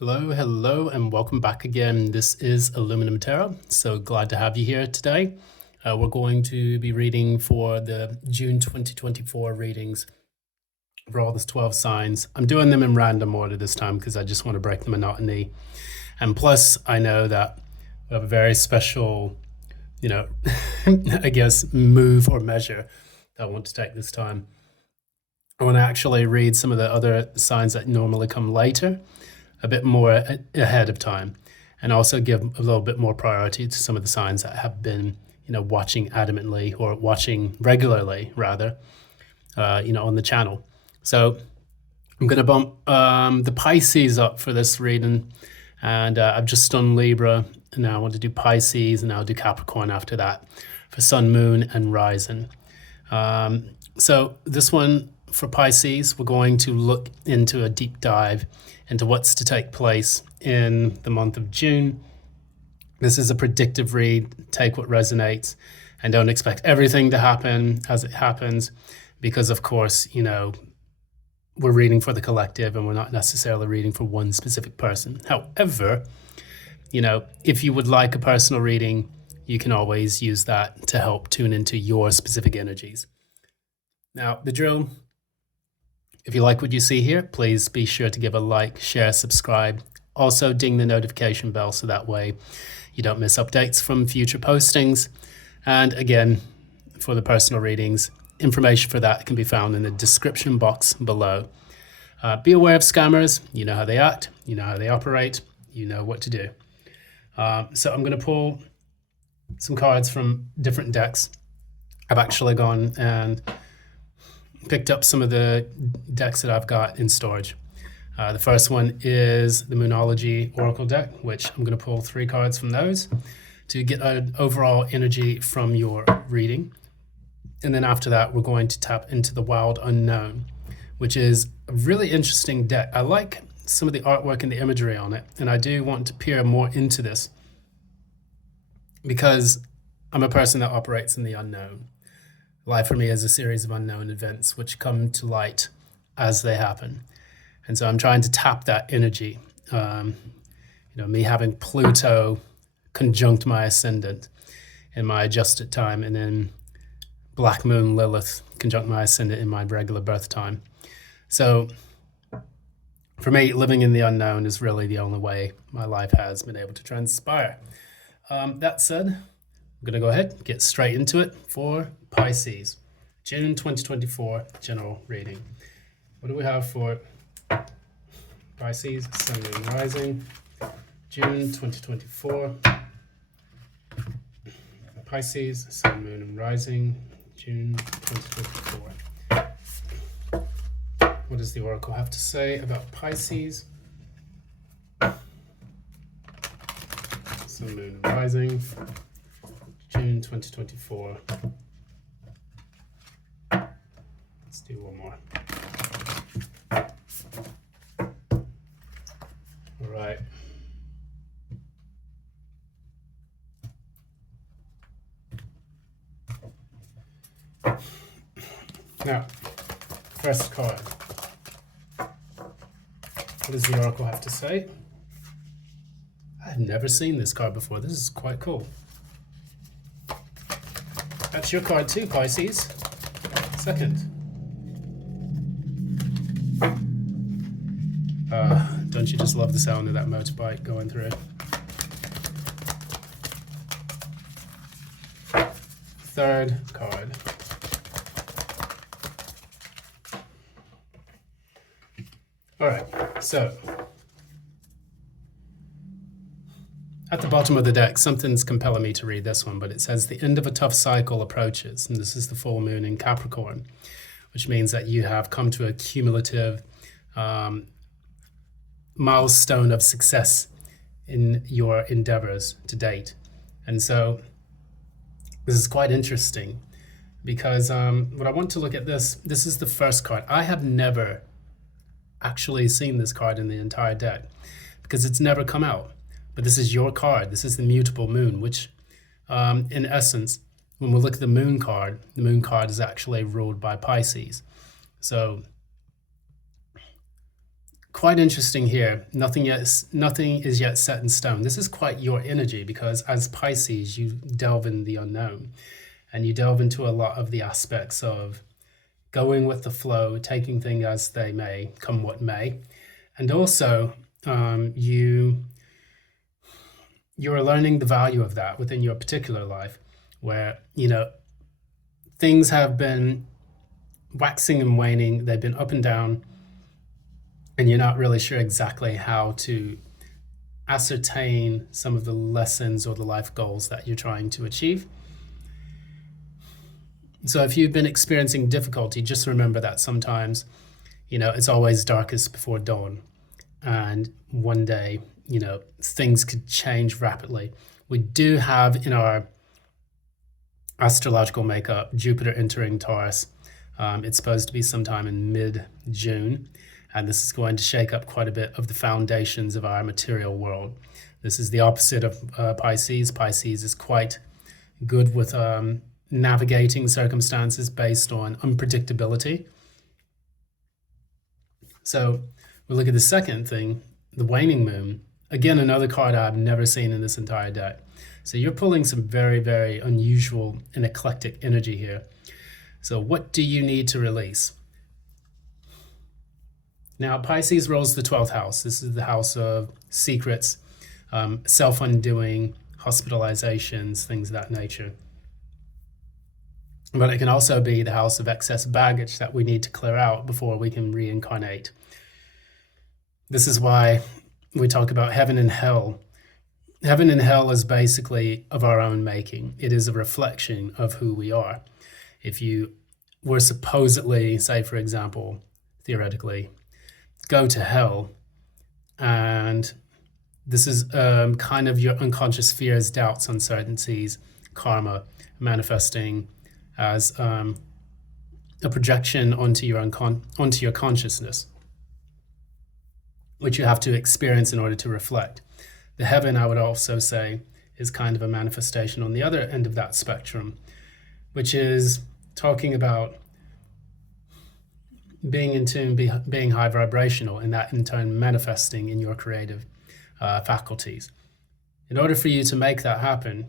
Hello, hello, and welcome back again. This is Aluminum Tarot. So glad to have you here today. We're going to be reading for the June 2024 readings for all the 12 signs. I'm doing them in random order this time because I just want to break the monotony. And plus, I know that we have a very special, I guess, move or measure that I want to take this time. I want to actually read some of the other signs that normally come later, a bit more ahead of time, and also give a little bit more priority to some of the signs that have been, watching adamantly or watching regularly, rather, on the channel. So I'm going to bump the Pisces up for this reading, and I've just done Libra, and now I want to do Pisces, and I'll do Capricorn after that for Sun, Moon, and Rising. So this one for Pisces, we're going to look into a deep dive into what's to take place in the month of June. This is a predictive read. Take what resonates and don't expect everything to happen as it happens, because of course, we're reading for the collective and we're not necessarily reading for one specific person. However, if you would like a personal reading, you can always use that to help tune into your specific energies. Now, the drill: if you like what you see here, please be sure to give a like, share, subscribe. Also ding the notification bell so that way you don't miss updates from future postings. And again, for the personal readings, information for that can be found in the description box below. Be aware of scammers. You know how they act, you know how they operate, you know what to do. So I'm going to pull some cards from different decks. I've actually gone and picked up some of the decks that I've got in storage. The first one is the Moonology Oracle deck, which I'm going to pull 3 cards from those to get an overall energy from your reading. And then after that, we're going to tap into the Wild Unknown, which is a really interesting deck. I like some of the artwork and the imagery on it, and I do want to peer more into this because I'm a person that operates in the unknown. Life for me is a series of unknown events which come to light as they happen. And so I'm trying to tap that energy. Me having Pluto conjunct my ascendant in my adjusted time, and then Black Moon Lilith conjunct my ascendant in my regular birth time. So for me, living in the unknown is really the only way my life has been able to transpire. That said, I'm going to go ahead and get straight into it for Pisces, June 2024 general reading. What do we have for Pisces, Sun, Moon, Rising, June 2024? Pisces, Sun, Moon, and Rising, June 2024. What does the Oracle have to say about Pisces, Sun, Moon, and Rising, June 2024. Let's do one more. All right. Now, first card. What does the Oracle have to say? I've never seen this card before. This is quite cool. That's your card too, Pisces. Second. Don't you just love the sound of that motorbike going through? Third card. All right, so at the bottom of the deck, something's compelling me to read this one, but it says the end of a tough cycle approaches, and this is the full moon in Capricorn, which means that you have come to a cumulative milestone of success in your endeavors to date. And so this is quite interesting because what I want to look at this is the first card. I have never actually seen this card in the entire deck because it's never come out. But this is your card. This is the mutable moon, which in essence, when we look at the moon card is actually ruled by Pisces. So quite interesting here. Nothing is yet set in stone. This is quite your energy, because as Pisces, you delve in the unknown, and you delve into a lot of the aspects of going with the flow, taking things as they may, come what may. And also, you're learning the value of that within your particular life, where, things have been waxing and waning, they've been up and down, and you're not really sure exactly how to ascertain some of the lessons or the life goals that you're trying to achieve. So if you've been experiencing difficulty, just remember that sometimes, it's always darkest before dawn. And one day, things could change rapidly. We do have in our astrological makeup Jupiter entering Taurus. It's supposed to be sometime in mid-June. And this is going to shake up quite a bit of the foundations of our material world. This is the opposite of Pisces. Pisces is quite good with navigating circumstances based on unpredictability. So we look at the second thing, the waning moon. Again, another card I've never seen in this entire deck. So you're pulling some very, very unusual and eclectic energy here. So what do you need to release? Now, Pisces rules the 12th house. This is the house of secrets, self-undoing, hospitalizations, things of that nature. But it can also be the house of excess baggage that we need to clear out before we can reincarnate. This is why we talk about heaven and hell. Heaven and hell is basically of our own making. It is a reflection of who we are. If you were supposedly, say for example, theoretically, go to hell, and this is kind of your unconscious fears, doubts, uncertainties, karma manifesting as a projection onto your consciousness, which you have to experience in order to reflect. The heaven, I would also say, is kind of a manifestation on the other end of that spectrum, which is talking about being in tune, being high vibrational, and that in turn manifesting in your creative faculties. In order for you to make that happen,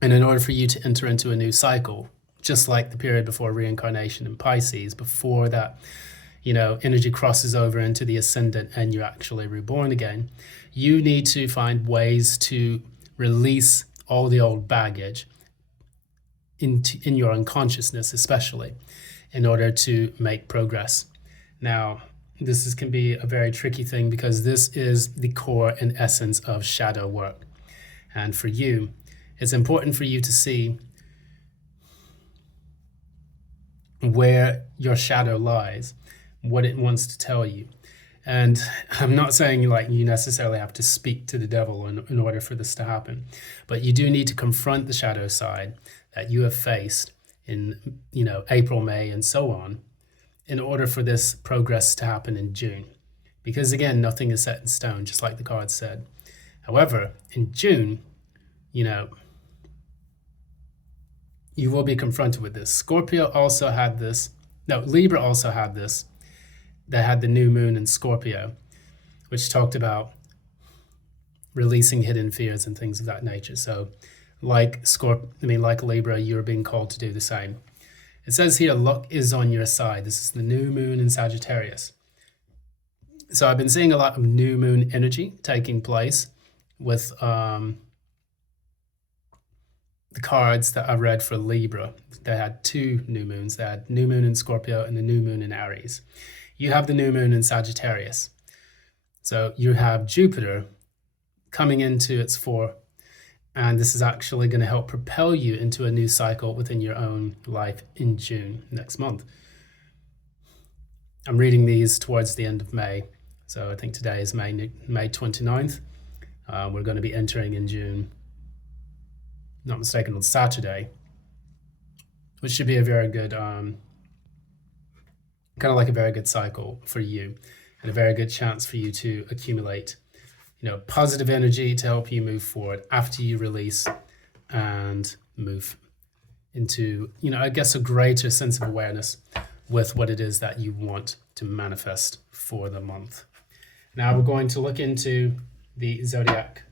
and in order for you to enter into a new cycle, just like the period before reincarnation in Pisces, before that, energy crosses over into the ascendant and you're actually reborn again, you need to find ways to release all the old baggage in your unconsciousness, especially, in order to make progress. Now, this can be a very tricky thing, because this is the core and essence of shadow work. And for you, it's important for you to see where your shadow lies, what it wants to tell you. And I'm not saying you necessarily have to speak to the devil in order for this to happen, but you do need to confront the shadow side that you have faced in April, May, and so on, in order for this progress to happen in June. Because again, nothing is set in stone, just like the card said. However, in June, you will be confronted with this. Scorpio also had this. No, Libra also had this. They had the new moon in Scorpio, which talked about releasing hidden fears and things of that nature. So like Libra, you're being called to do the same. It says here, luck is on your side. This is the new moon in Sagittarius. So I've been seeing a lot of new moon energy taking place with the cards that I read for Libra. They had two new moons. They had new moon in Scorpio and the new moon in Aries. You have the new moon in Sagittarius. So you have Jupiter coming into its fore, and this is actually going to help propel you into a new cycle within your own life in June next month. I'm reading these towards the end of May. So I think today is May 29th. We're going to be entering in June, not mistaken, on Saturday, which should be a very good, kind of like a very good cycle for you, and a very good chance for you to accumulate, positive energy to help you move forward after you release and move into, I guess, a greater sense of awareness with what it is that you want to manifest for the month. Now we're going to look into the zodiac,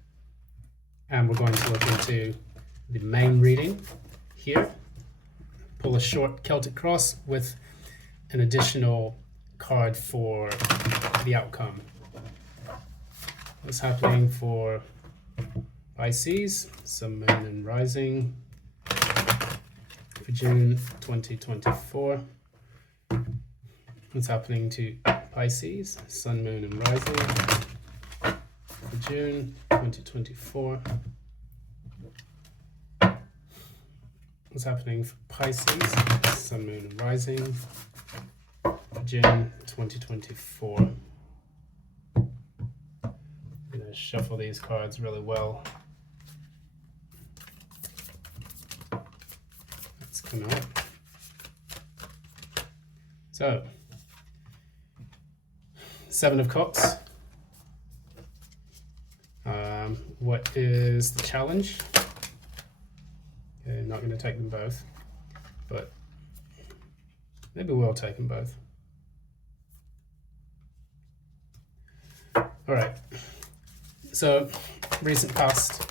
and we're going to look into the main reading here. Pull a short Celtic cross with an additional card for the outcome. What's happening for Pisces, Sun, Moon, and Rising for June 2024? What's happening to Pisces, Sun, Moon, and Rising for June 2024? What's happening for Pisces, Sun, Moon, and Rising for June 2024? I'm going to shuffle these cards really well. Let's come out. So, Seven of Cups. What is the challenge? Okay, not going to take them both, but maybe we'll take them both. All right. So, recent past.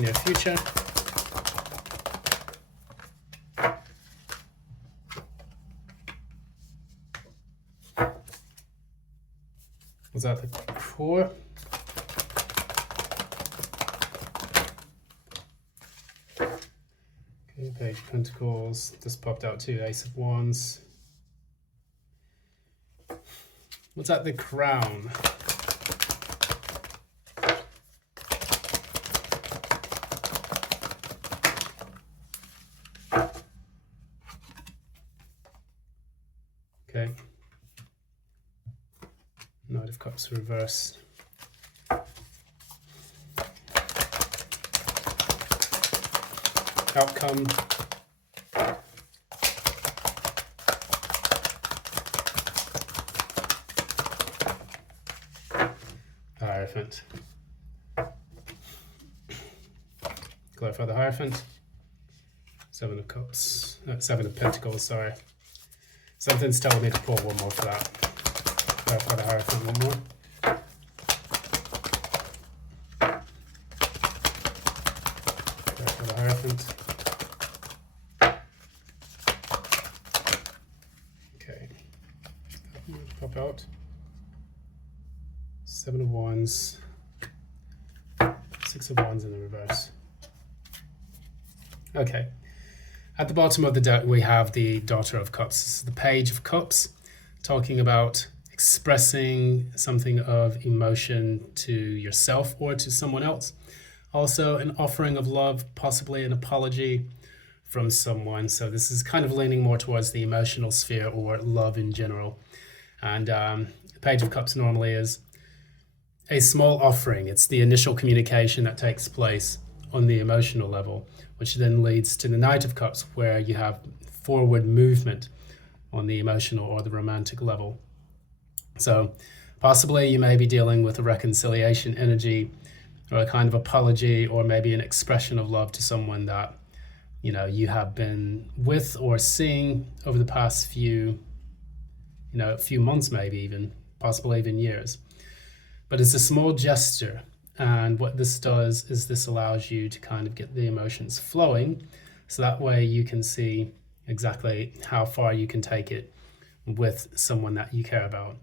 Near future. Was that the core? Okay, Page of Pentacles. Just popped out too. Ace of Wands. What's that the Crown? Okay. Knight of Cups reversed. Outcome. Hierophant. Clarify the Hierophant. Seven of Cups. Seven of Pentacles, sorry. Something's telling me to pull one more for that. Clarify the Hierophant one more. Clarify the Hierophant. Okay. Pop out. Seven of Wands. Six of Wands in the reverse. Okay. At the bottom of the deck, we have the Daughter of Cups. This is the Page of Cups, talking about expressing something of emotion to yourself or to someone else. Also, an offering of love, possibly an apology from someone. So this is kind of leaning more towards the emotional sphere or love in general. And the Page of Cups normally is a small offering. It's the initial communication that takes place on the emotional level, which then leads to the Knight of Cups, where you have forward movement on the emotional or the romantic level. So possibly you may be dealing with a reconciliation energy or a kind of apology, or maybe an expression of love to someone that, you know, you have been with or seeing over the past few months, maybe even, possibly even years. But it's a small gesture. And what this does is this allows you to kind of get the emotions flowing, so that way you can see exactly how far you can take it with someone that you care about.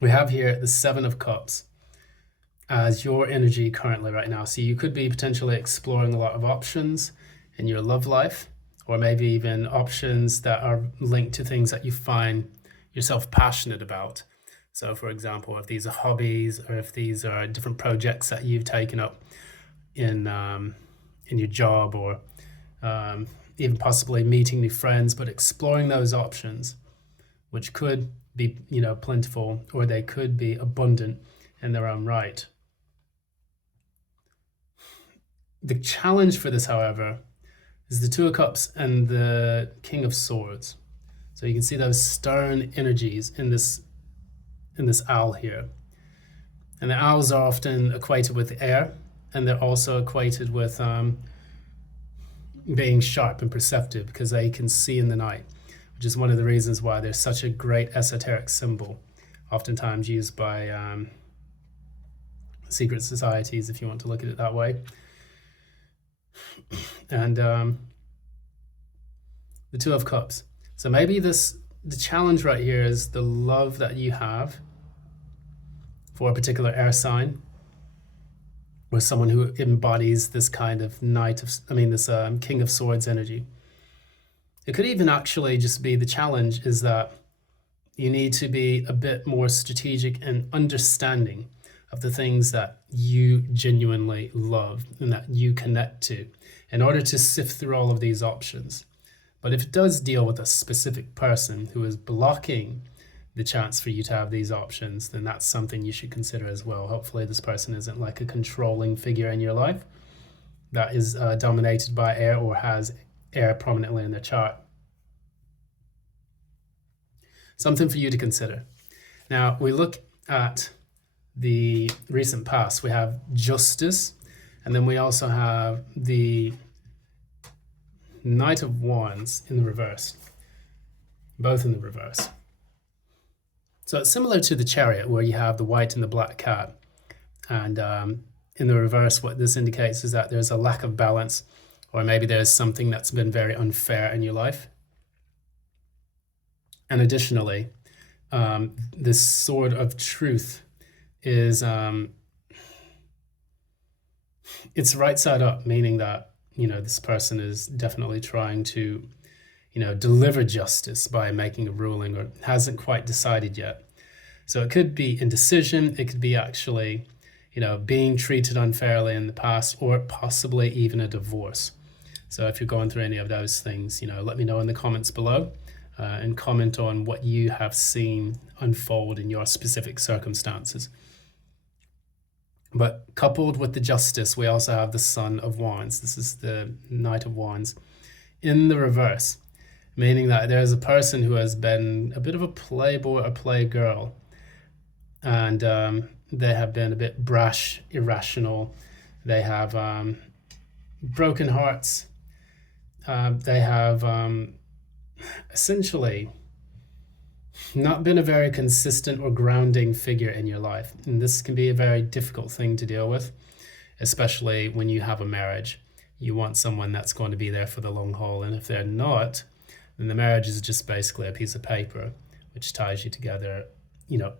We have here the Seven of Cups as your energy currently right now. So you could be potentially exploring a lot of options in your love life, or maybe even options that are linked to things that you find yourself passionate about. So for example, if these are hobbies, or if these are different projects that you've taken up in your job, or even possibly meeting new friends, but exploring those options, which could be, plentiful, or they could be abundant in their own right. The challenge for this, however, is the Two of Cups and the King of Swords. So you can see those stern energies in this owl here. And the owls are often equated with air, and they're also equated with being sharp and perceptive because they can see in the night, which is one of the reasons why they're such a great esoteric symbol, oftentimes used by secret societies, if you want to look at it that way. And the Two of Cups. So maybe the challenge right here is the love that you have for a particular air sign, or someone who embodies this kind of this King of Swords energy. It could even actually just be the challenge is that you need to be a bit more strategic and understanding of the things that you genuinely love and that you connect to in order to sift through all of these options. But if it does deal with a specific person who is blocking the chance for you to have these options, then that's something you should consider as well. Hopefully this person isn't like a controlling figure in your life that is dominated by air or has air prominently in their chart. Something for you to consider. Now, we look at the recent past. We have Justice, and then we also have the Knight of Wands in the reverse, both in the reverse. So it's similar to the Chariot, where you have the white and the black cat. And in the reverse, what this indicates is that there's a lack of balance, or maybe there's something that's been very unfair in your life. And additionally, this Sword of Truth is, it's right side up, meaning that, this person is definitely trying to deliver justice by making a ruling, or hasn't quite decided yet. So it could be indecision, it could be actually, being treated unfairly in the past, or possibly even a divorce. So if you're going through any of those things, let me know in the comments below, and comment on what you have seen unfold in your specific circumstances. But coupled with the Justice, we also have the Son of Wands. This is the Knight of Wands in the reverse, meaning that there's a person who has been a bit of a playboy or playgirl, and they have been a bit brash, irrational. They have broken hearts. They have essentially not been a very consistent or grounding figure in your life. And this can be a very difficult thing to deal with, especially when you have a marriage. You want someone that's going to be there for the long haul. And if they're not, then the marriage is just basically a piece of paper which ties you together,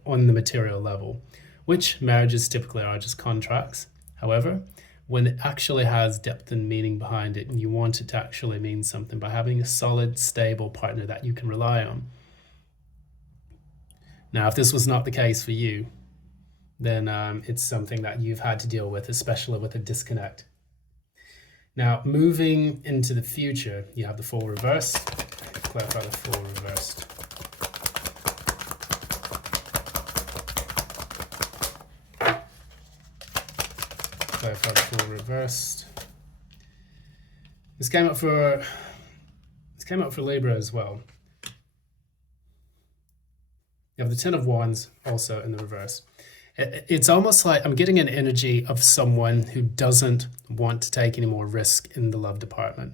on the material level, which marriages typically are just contracts. However, when it actually has depth and meaning behind it, and you want it to actually mean something by having a solid, stable partner that you can rely on. Now, if this was not the case for you, then it's something that you've had to deal with, especially with a disconnect. Now, moving into the future, you have the Fool reversed. Clarify the Fool reversed. Clarify the Fool reversed. This came up for Libra as well. You have the Ten of Wands also in the reverse. It's almost like I'm getting an energy of someone who doesn't want to take any more risk in the love department.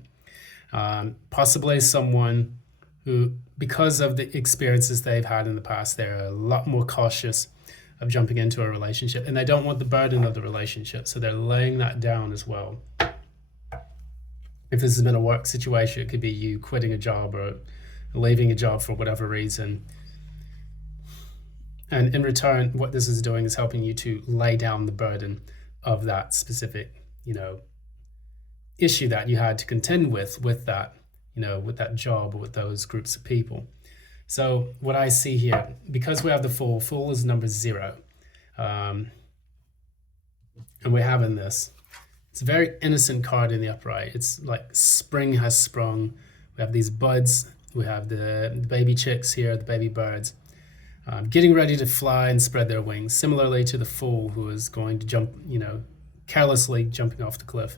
Possibly someone who, because of the experiences they've had in the past, they're a lot more cautious of jumping into a relationship, and they don't want the burden of the relationship, so they're laying that down as well. If this has been a work situation, it could be you quitting a job or leaving a job for whatever reason. And in return, what this is doing is helping you to lay down the burden of that specific, issue that you had to contend with that, with that job or with those groups of people. So what I see here, because we have the Fool is number 0. And we're having this. It's a very innocent card in the upright. It's like spring has sprung. We have these buds. We have the baby chicks here, the baby birds. Getting ready to fly and spread their wings, similarly to the Fool who is going to jump, carelessly jumping off the cliff.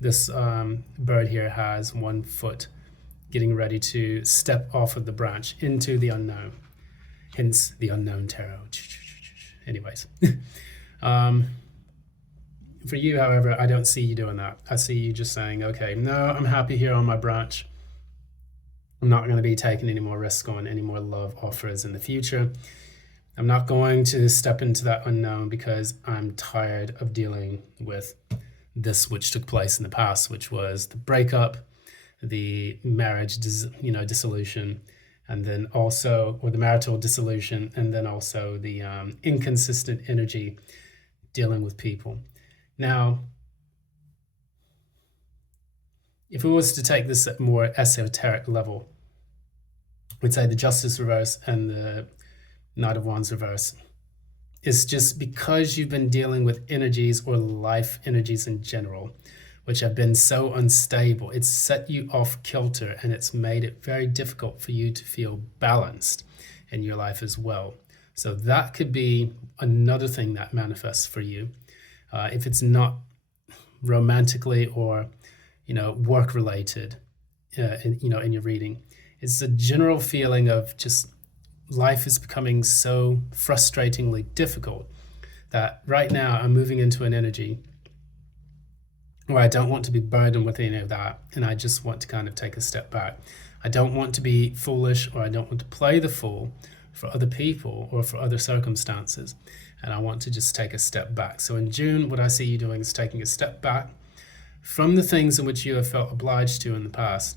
This bird here has 1 foot, getting ready to step off of the branch into the unknown, hence the unknown tarot. Anyways, For you, however, I don't see you doing that. I see you just saying, okay, no, I'm happy here on my branch. I'm not going to be taking any more risk on any more love offers in the future. I'm not going to step into that unknown because I'm tired of dealing with this which took place in the past, which was the breakup, the marriage, dissolution, and then also, or the marital dissolution, and then also the inconsistent energy dealing with people. Now, if we was to take this at more esoteric level, we'd say the Justice reverse and the Knight of Wands reverse is just because you've been dealing with energies or life energies in general, which have been so unstable, it's set you off kilter and it's made it very difficult for you to feel balanced in your life as well. So that could be another thing that manifests for you. If it's not romantically or work related, in your reading, it's a general feeling of just life is becoming so frustratingly difficult that right now I'm moving into an energy where I don't want to be burdened with any of that, and I just want to kind of take a step back. I don't want to be foolish, or I don't want to play the fool for other people or for other circumstances, and I want to just take a step back. So in June, what I see you doing is taking a step back from the things in which you have felt obliged to in the past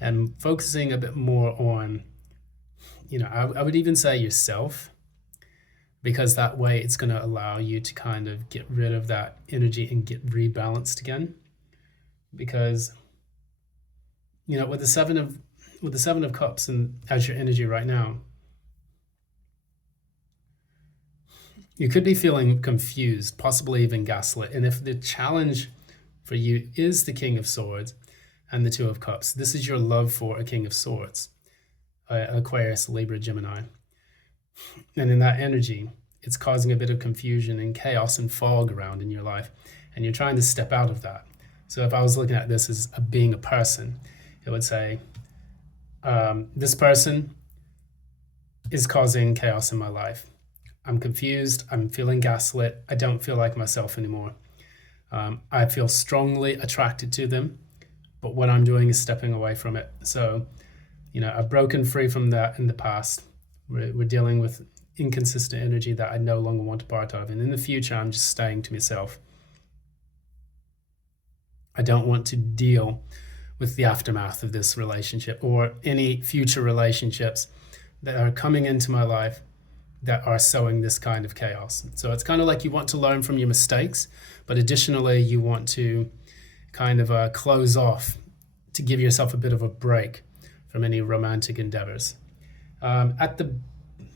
and focusing a bit more on, I would even say yourself, because that way it's going to allow you to kind of get rid of that energy and get rebalanced again. Because, with the Seven of Cups and as your energy right now, you could be feeling confused, possibly even gaslit. And if the challenge for you is the King of Swords and the Two of Cups, this is your love for a King of Swords, Aquarius, Libra, Gemini. And in that energy, it's causing a bit of confusion and chaos and fog around in your life. And you're trying to step out of that. So if I was looking at this as being a person, it would say, this person is causing chaos in my life. I'm confused. I'm feeling gaslit. I don't feel like myself anymore. I feel strongly attracted to them, but what I'm doing is stepping away from it. So, I've broken free from that in the past. We're dealing with inconsistent energy that I no longer want to part of. And in the future, I'm just staying to myself. I don't want to deal with the aftermath of this relationship or any future relationships that are coming into my life that are sowing this kind of chaos. So it's kind of like you want to learn from your mistakes, but additionally, you want to kind of close off to give yourself a bit of a break from any romantic endeavors. At the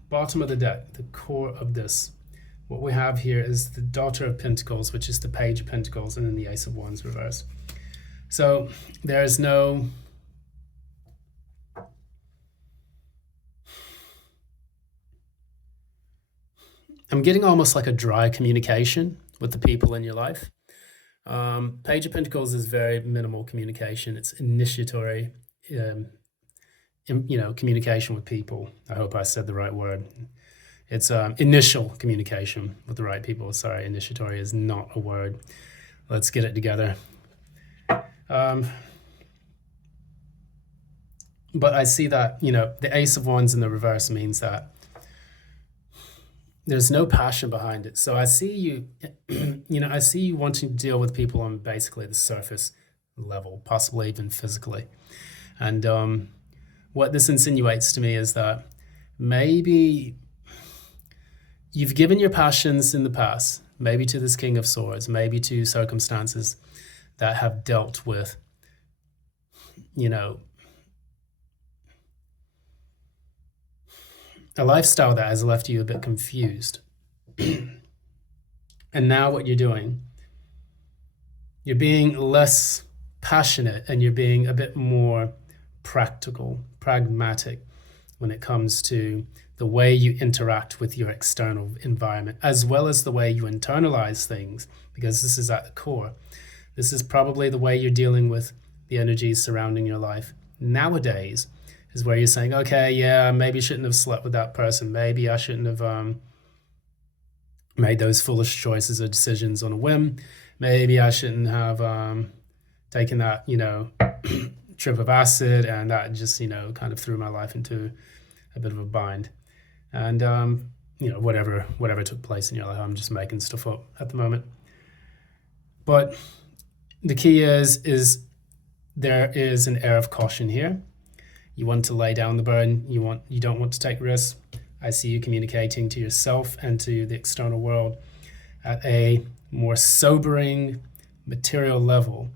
bottom of the deck, the core of this, what we have here is the Daughter of Pentacles, which is the Page of Pentacles, and then the Ace of Wands reverse. So there's no I'm getting almost like a dry communication with the people in your life. Page of Pentacles is very minimal communication. It's initiatory, communication with people. I hope I said the right word. It's initial communication with the right people. Sorry, initiatory is not a word. Let's get it together. But I see that, the Ace of Wands in the reverse means that there's no passion behind it. So I see you, I see you wanting to deal with people on basically the surface level, possibly even physically. And what this insinuates to me is that maybe you've given your passions in the past, maybe to this King of Swords, maybe to circumstances that have dealt with, a lifestyle that has left you a bit confused. And now what you're doing, you're being less passionate and you're being a bit more practical, pragmatic when it comes to the way you interact with your external environment, as well as the way you internalize things, because this is at the core. This is probably the way you're dealing with the energies surrounding your life nowadays, is where you're saying, okay, yeah, maybe I shouldn't have slept with that person. Maybe I shouldn't have made those foolish choices or decisions on a whim. Maybe I shouldn't have taken that, trip of acid, and that just, kind of threw my life into a bit of a bind. And, whatever took place in your life, I'm just making stuff up at the moment. But the key is there is an air of caution here. You want to lay down the burden. You don't want to take risks. I see you communicating to yourself and to the external world at a more sobering material level.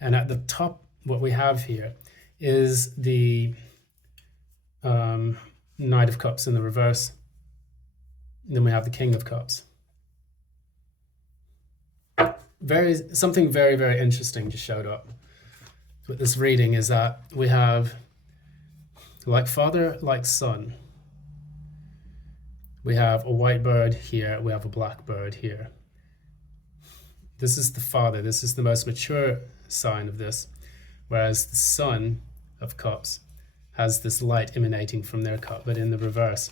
And at the top, what we have here is the Knight of Cups in the reverse. And then we have the King of Cups. Something very, very interesting just showed up with this reading is that we have like father, like son. We have a white bird here. We have a black bird here. This is the father. This is the most mature sign of this. Whereas the Son of Cups has this light emanating from their cup, but in the reverse.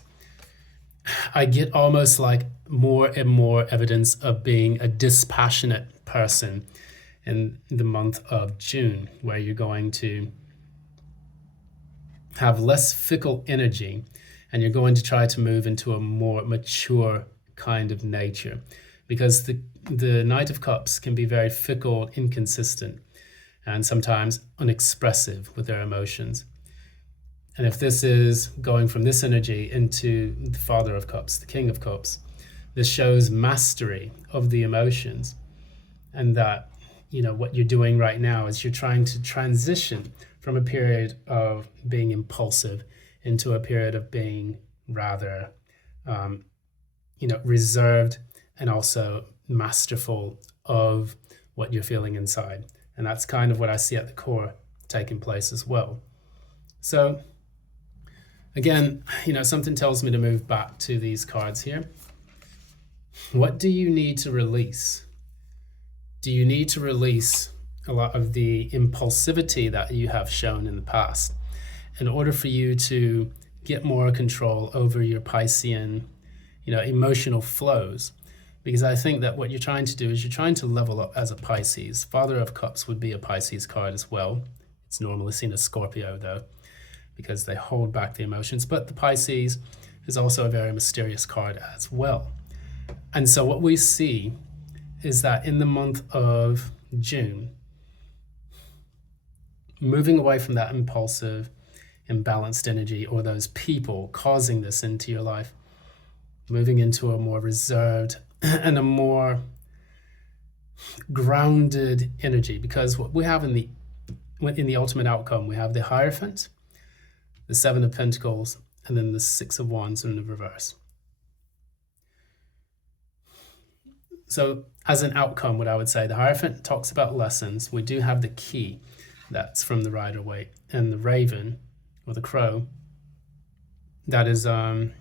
I get almost like more and more evidence of being a dispassionate person in the month of June, where you're going to have less fickle energy and you're going to try to move into a more mature kind of nature, because the Knight of Cups can be very fickle, inconsistent, and sometimes unexpressive with their emotions. And if this is going from this energy into the Father of Cups, the King of Cups, this shows mastery of the emotions. And that, what you're doing right now is you're trying to transition from a period of being impulsive into a period of being rather, reserved and also masterful of what you're feeling inside. And that's kind of what I see at the core taking place as well. So again, something tells me to move back to these cards here. What do you need to release? Do you need to release a lot of the impulsivity that you have shown in the past in order for you to get more control over your Piscean, emotional flows? Because I think that what you're trying to do is you're trying to level up as a Pisces. Father of Cups would be a Pisces card as well. It's normally seen as Scorpio though, because they hold back the emotions. But the Pisces is also a very mysterious card as well. And so what we see is that in the month of June, moving away from that impulsive, imbalanced energy or those people causing this into your life, moving into a more reserved and a more grounded energy. Because what we have in the ultimate outcome, we have the Hierophant, the Seven of Pentacles, and then the Six of Wands in the reverse. So as an outcome, what I would say, the Hierophant talks about lessons. We do have the key, that's from the Rider-Waite, and the Raven, or the Crow, that is on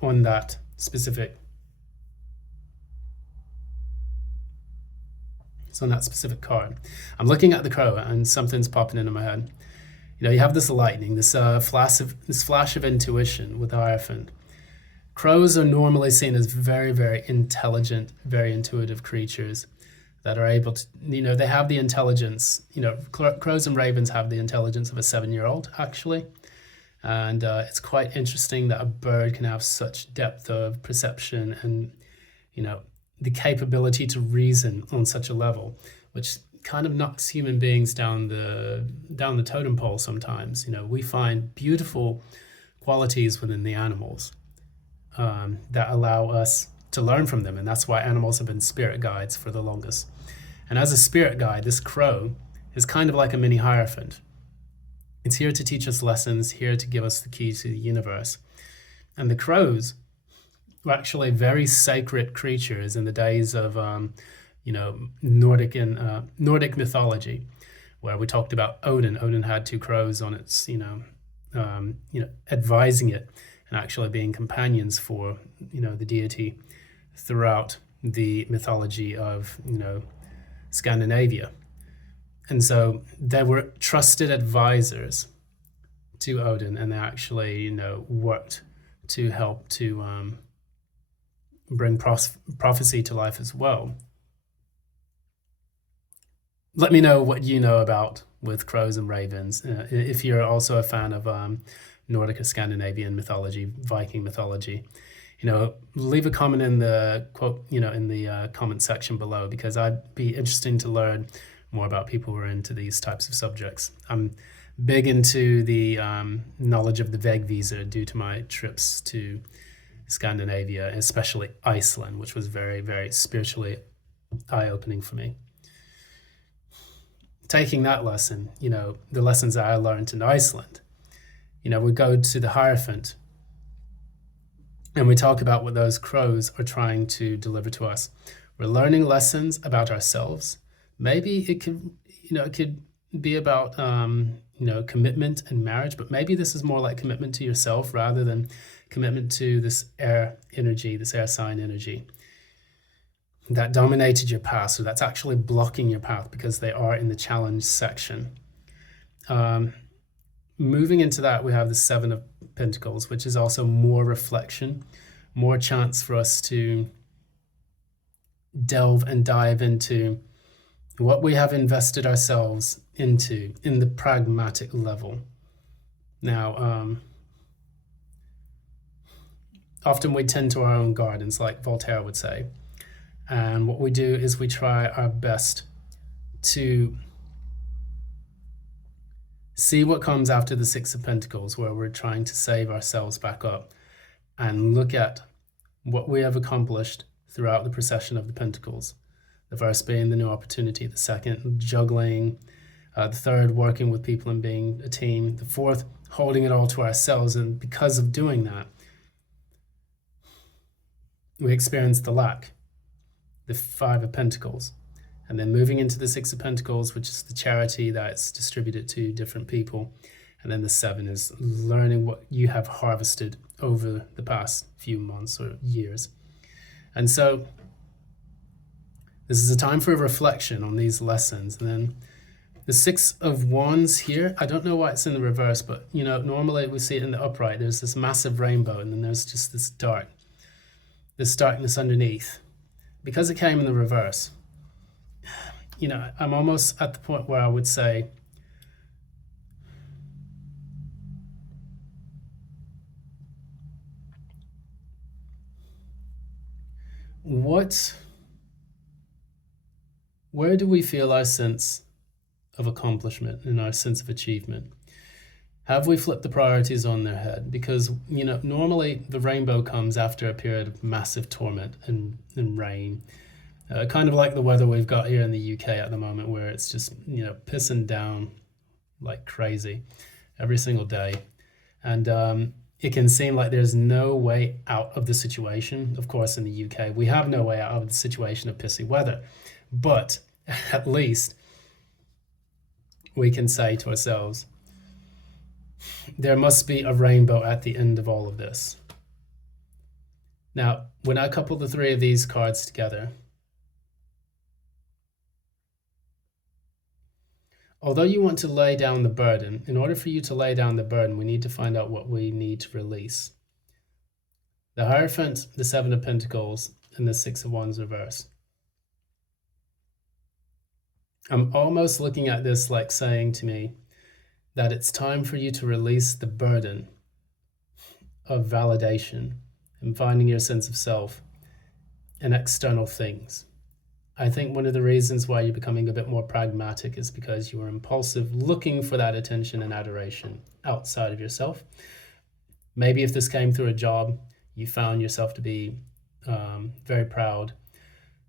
that specific. It's on that specific card. I'm looking at the Crow and something's popping into my head. You have this lightning, this flash of intuition with the Hierophant. Crows are normally seen as very, very intelligent, very intuitive creatures that are able to, they have the intelligence, crows and ravens have the intelligence of a 7-year-old, actually. And it's quite interesting that a bird can have such depth of perception and, the capability to reason on such a level, which kind of knocks human beings down the totem pole sometimes. We find beautiful qualities within the animals that allow us to learn from them. And that's why animals have been spirit guides for the longest. And as a spirit guide, this crow is kind of like a mini Hierophant. It's here to teach us lessons, here to give us the key to the universe. And the crows were actually very sacred creatures in the days of, Nordic mythology, where we talked about Odin. Odin had 2 crows on its, advising it and actually being companions for, the deity throughout the mythology of, Scandinavia. And so they were trusted advisors to Odin, and they actually, worked to help to, bring prophecy to life as well. Let me know what you know about with crows and ravens. If you're also a fan of Nordic or Scandinavian mythology, Viking mythology, leave a comment in the comment section below, because I'd be interested to learn more about people who are into these types of subjects. I'm big into the knowledge of the Vegvisor due to my trips to Scandinavia, especially Iceland, which was very, very spiritually eye-opening for me. Taking that lesson, the lessons that I learned in Iceland, we go to the Hierophant and we talk about what those crows are trying to deliver to us. We're learning lessons about ourselves. Maybe it could be about, commitment and marriage, but maybe this is more like commitment to yourself rather than commitment to this air energy, this air sign energy that dominated your path. So that's actually blocking your path because they are in the challenge section. Moving into that, we have the Seven of Pentacles, which is also more reflection, more chance for us to delve and dive into what we have invested ourselves into in the pragmatic level. Now, often we tend to our own gardens, like Voltaire would say. And what we do is we try our best to see what comes after the Six of Pentacles, where we're trying to save ourselves back up, and look at what we have accomplished throughout the procession of the Pentacles. The first being the new opportunity, the second, juggling, the third, working with people and being a team, the fourth, holding it all to ourselves. And because of doing that, we experience the lack, the Five of Pentacles. And then moving into the Six of Pentacles, which is the charity that's distributed to different people. And then the Seven is learning what you have harvested over the past few months or years. And so this is a time for a reflection on these lessons. And then the Six of Wands here, I don't know why it's in the reverse, but normally we see it in the upright. There's this massive rainbow, and then there's just this darkness underneath. Because it came in the reverse, I'm almost at the point where I would say, where do we feel our sense of accomplishment and our sense of achievement? Have we flipped the priorities on their head? Because, normally the rainbow comes after a period of massive torment and rain. Kind of like the weather we've got here in the UK at the moment, where it's just, pissing down like crazy every single day. And it can seem like there's no way out of the situation. Of course, in the UK, we have no way out of the situation of pissy weather. But at least we can say to ourselves, there must be a rainbow at the end of all of this. Now, when I couple the three of these cards together, although you want to lay down the burden, in order for you to lay down the burden, we need to find out what we need to release. The Hierophant, the Seven of Pentacles, and the Six of Wands reverse. I'm almost looking at this like saying to me that it's time for you to release the burden of validation and finding your sense of self in external things. I think one of the reasons why you're becoming a bit more pragmatic is because you are impulsive, looking for that attention and adoration outside of yourself. Maybe if this came through a job, you found yourself to be very proud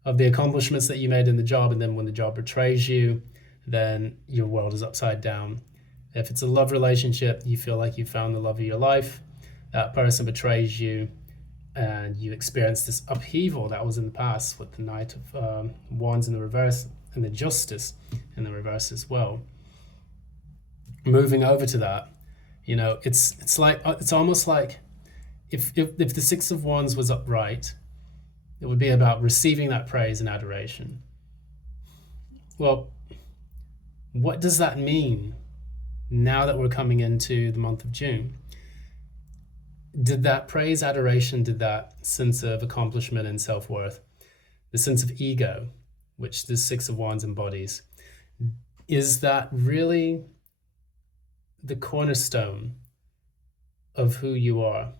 of the accomplishments that you made in the job, and then when the job betrays you, then your world is upside down. If it's a love relationship, you feel like you found the love of your life, that person betrays you, and you experience this upheaval that was in the past with the Knight of Wands in the reverse and the Justice in the reverse as well. Moving over to that, it's almost like if the Six of Wands was upright, it would be about receiving that praise and adoration. Well, what does that mean now that we're coming into the month of June? did that praise, adoration, did that sense of accomplishment and self-worth, the sense of ego, which the Six of Wands embodies, is that really the cornerstone of who you are?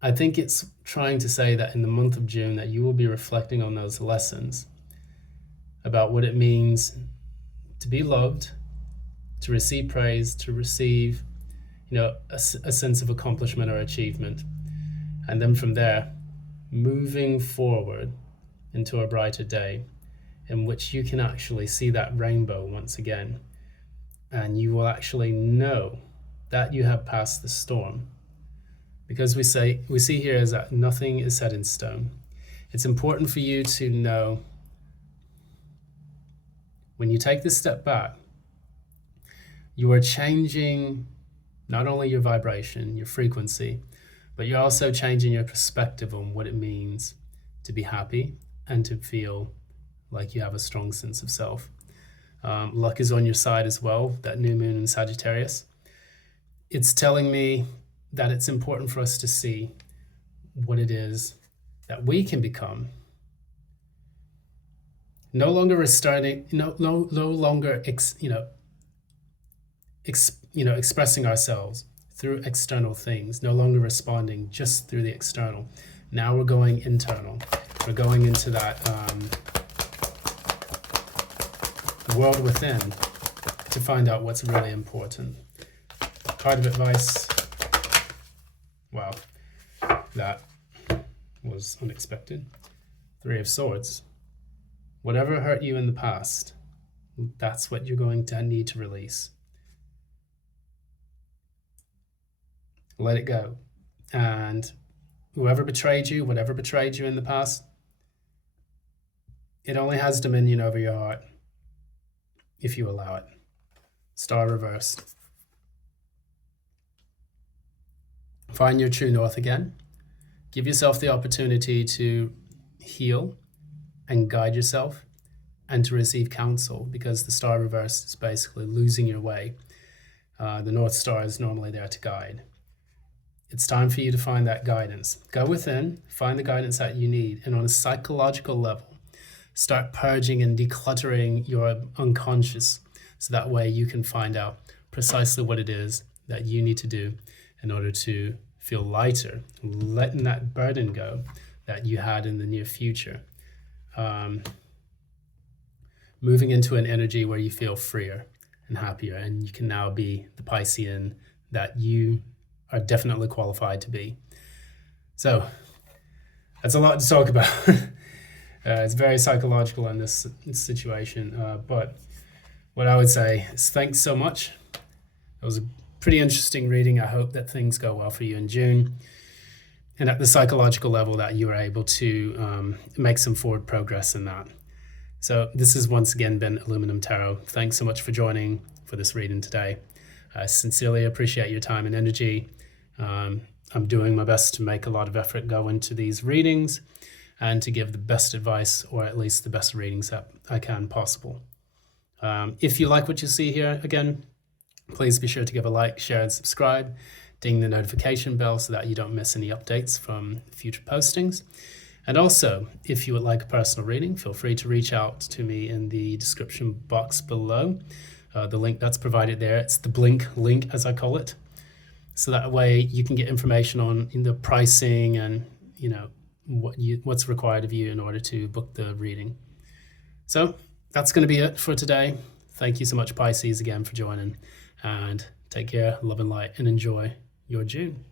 I think it's trying to say that in the month of June that you will be reflecting on those lessons about what it means to be loved, to receive praise, to receive, a sense of accomplishment or achievement. And then from there, moving forward into a brighter day in which you can actually see that rainbow once again. And you will actually know that you have passed the storm. Because we see here is that nothing is set in stone. It's important for you to know when you take this step back, you are changing not only your vibration, your frequency, but you're also changing your perspective on what it means to be happy and to feel like you have a strong sense of self. Luck is on your side as well, that new moon in Sagittarius. It's telling me that it's important for us to see what it is that we can become. No longer expressing ourselves through external things, no longer responding just through the external. Now we're going internal. We're going into that world within to find out what's really important. Card of advice. Wow, that was unexpected. Three of Swords. Whatever hurt you in the past, that's what you're going to need to release. Let it go. And whoever betrayed you, whatever betrayed you in the past, it only has dominion over your heart if you allow it. Star reversed. Find your true north again. Give yourself the opportunity to heal and guide yourself and to receive counsel, because the star reversed is basically losing your way. The North Star is normally there to guide. It's time for you to find that guidance. Go within, find the guidance that you need, and on a psychological level, start purging and decluttering your unconscious, so that way you can find out precisely what it is that you need to do in order to feel lighter, letting that burden go that you had in the near future. Moving into an energy where you feel freer and happier, and you can now be the Piscean that you are definitely qualified to be. So that's a lot to talk about. It's very psychological in this situation, but what I would say is thanks so much. It was a pretty interesting reading. I hope that things go well for you in June, and at the psychological level that you are able to make some forward progress in that. So this has once again been Aluminum Tarot. Thanks so much for joining for this reading today. I sincerely appreciate your time and energy. I'm doing my best to make a lot of effort go into these readings and to give the best advice, or at least the best readings that I can possible. If you like what you see here, again, please be sure to give a like, share, and subscribe. Ding the notification bell so that you don't miss any updates from future postings. And also, if you would like a personal reading, feel free to reach out to me in the description box below. The link that's provided there, it's the Blink link, as I call it. So that way you can get information on the pricing and what's required of you in order to book the reading. So that's going to be it for today. Thank you so much, Pisces, again for joining, and take care, love and light, and enjoy your June.